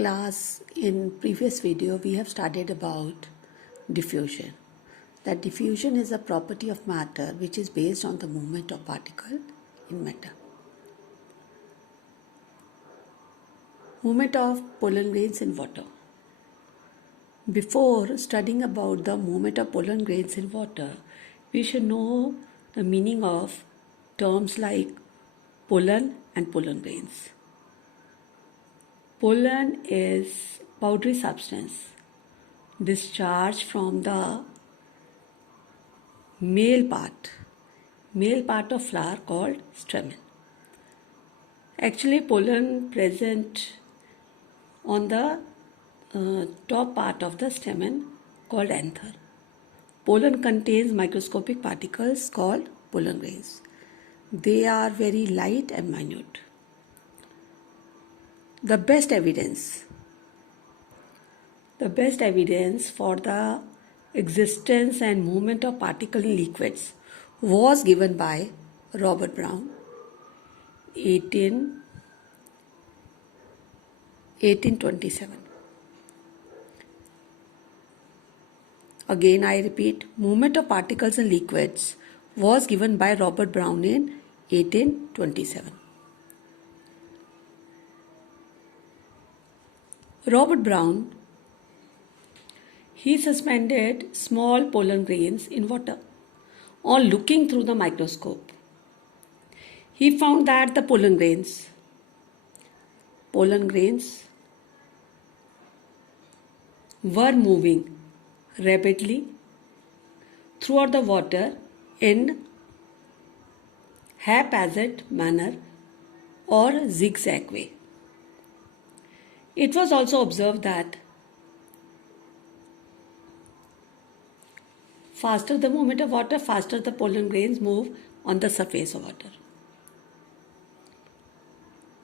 class, in previous video, we have studied about diffusion. That diffusion is a property of matter which is based on the movement of particle in matter. Movement of pollen grains in water. Before studying about the movement of pollen grains in water, we should know the meaning of terms like pollen and pollen grains. Pollen is powdery substance discharged from the male part of flower called stamen. Actually, pollen present on the top part of the stamen called anther. Pollen contains microscopic particles called pollen grains. They are very light and minute. The best evidence for the existence and movement of particles in liquids was given by Robert Brown 1827. Again I repeat, movement of particles in liquids was given by Robert Brown in 1827. Robert Brown, he suspended small pollen grains in water. On looking through the microscope, he found that the pollen grains were moving rapidly throughout the water in haphazard manner or zigzag way. It was also observed that faster the movement of water, faster the pollen grains move on the surface of water.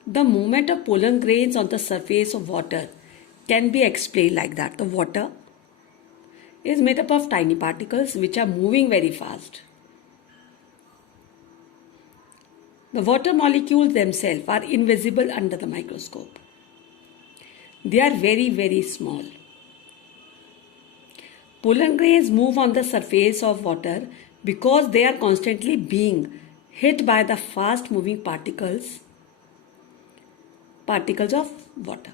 The movement of pollen grains on the surface of water can be explained like that. The water is made up of tiny particles which are moving very fast. The water molecules themselves are invisible under the microscope. They are very, very small. Pollen grains move on the surface of water because they are constantly being hit by the fast moving particles of water.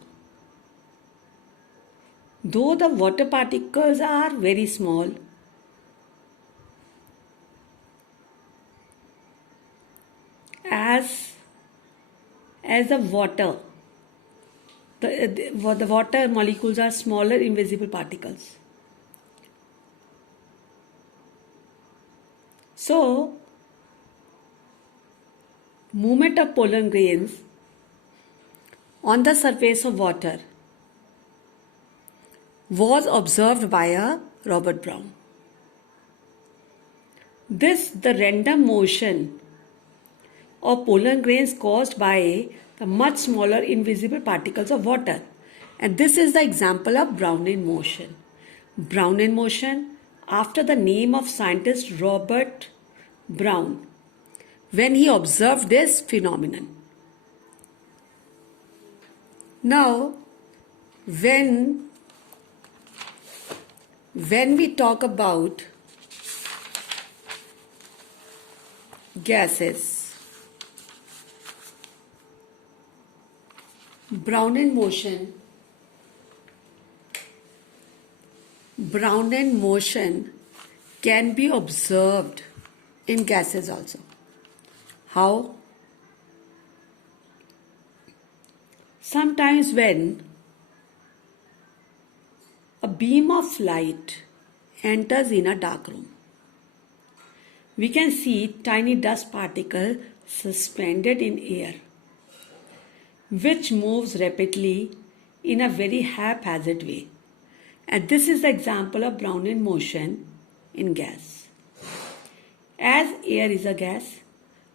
Though the water particles are very small, as the water molecules are smaller invisible particles. So, movement of pollen grains on the surface of water was observed by Robert Brown. The random motion of pollen grains caused by the much smaller invisible particles of water. And this is the example of Brownian motion. Brownian motion after the name of scientist Robert Brown when he observed this phenomenon. Now, when we talk about gases, Brownian motion can be observed in gases also. How? Sometimes when a beam of light enters in a dark room, we can see tiny dust particle suspended in air, which moves rapidly in a very haphazard way. And this is the example of Brownian motion in gas. As air is a gas,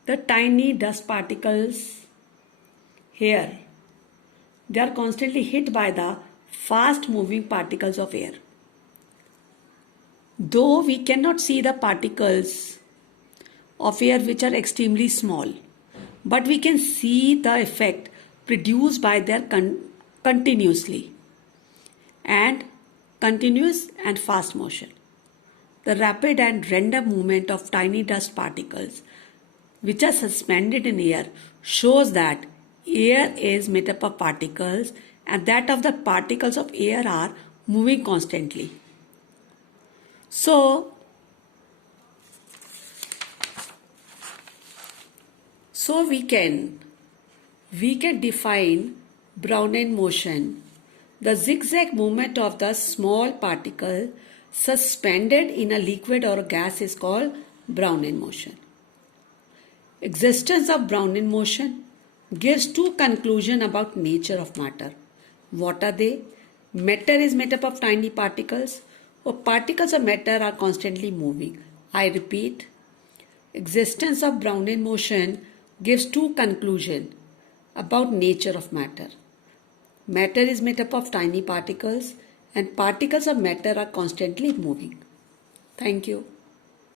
the tiny dust particles here, they are constantly hit by the fast moving particles of air. Though we cannot see the particles of air which are extremely small, but we can see the effect produced by their continuously and continuous and fast motion. The rapid and random movement of tiny dust particles which are suspended in air shows that air is made up of particles and that of the particles of air are moving constantly. So we can define Brownian motion. The zigzag movement of the small particle suspended in a liquid or a gas is called Brownian motion. Existence of Brownian motion gives two conclusions about nature of matter. What are they? Matter is made up of tiny particles, or particles of matter are constantly moving. I repeat, existence of Brownian motion gives two conclusions about nature of matter. Matter is made up of tiny particles and particles of matter are constantly moving. Thank you.